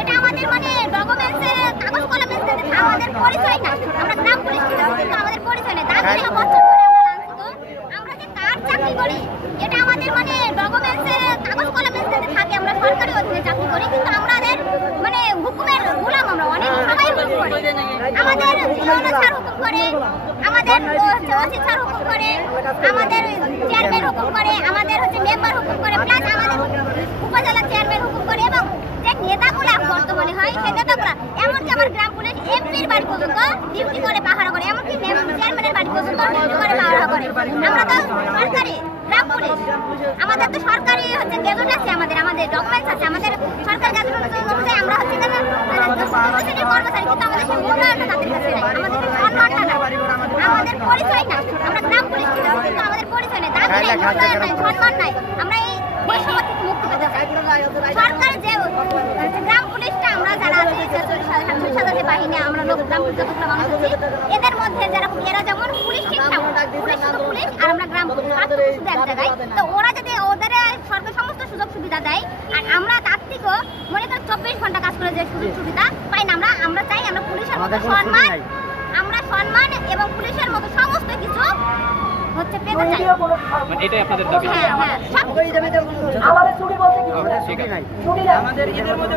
এটা আমাদের মানে ডকুমেন্টসের কাগজ কলমে আমাদের পরিচয় না। আমরা গ্রাম পুলিশ কিন্তু আমাদের পরিচয় নেই তার থেকে বছর ধরে আমরা লাঞ্ছিত। আমরা যে কার চাকরি করি, এটা আমাদের মানে ডকুমেন্টসের কাগজ কলমে থাকে, আমরা সরকারি অধীনে চাকরি করি, কিন্তু আমাদের মানে হুকুমের গোলাম আমরা। অনেক সবাই হুকুম করে। আমাদের স্যার হুকুম করে, আমাদের ওসি স্যার হুকুম করে, আমাদের চেয়ারম্যান হুকুম করে আমাদের হচ্ছে মেম্বার হুকুম করে প্লাস আমাদের উপজেলা চেয়ারম্যান হুকুম করে এবং যে নেতাগুলো বর্তমানে হয়, সেই নেতাগুলো, এমনকি আমার গ্রাম পুলিশ এমপির বাড়ি পর্যন্ত ডিউটি করে, পাহারা করে, এমনকি চেয়ারম্যানের বাড়ি পর্যন্ত ডিউটি করে, পাহারা করে। আমরা তো সরকারি গ্রাম পুলিশ আমাদের তো সরকারি হচ্ছে গেজেট আছে আমাদের আমাদের ডকুমেন্টস আছে, আমাদের সরকার গেজেট অনুযায়ী আমরা হচ্ছে কর্মচারী, কিন্তু আমাদের সেই মূল্যায়নটা তাদের কাছে নাই, আমাদের সম্মানটা নাই। আমাদের পরিচয় না আমরা গ্রাম পুলিশ কিন্তু আমাদের পরিচয় নেই দাবি নাই মূল্যায়ন নাই, সম্মান নাই। আমরা এই বৈষম্য থেকে মুক্তি পেতে চাই সরকার যে হচ্ছে গ্রাম পুলিশটা আমরা যারা আছি ছেচল্লিশ সাতচল্লিশ হাজার যে বাহিনী আমরা লোক গ্রাম যতগুলো মানুষ আছি এদের মধ্যে যারা এরা যেমন পুলিশ ঠিকঠাক পুলিশ শুধু পুলিশ আর আমরা গ্রাম শুধু এক জায়গায়। তো ওরা যদি ওদের সরকার সমস্ত সুযোগ সুবিধা দেয় আর আমরা তার থেকেও মনে করেন চব্বিশ ঘণ্টা কাজ করে যে সুযোগ সুবিধা পাই না আমরা আমরা চাই আমরা পুলিশের মতো সম্মান আমরা সম্মান এবং পুলিশের মতো সমস্ত কিছু হচ্ছে পেতে চাই। মানে এটাই আপনাদের দাবি। হ্যাঁ হ্যাঁ আমাদের ছুটি বলতে কিছু ঠিক আছে ছুটি নাই। আমাদের ঈদের মধ্যে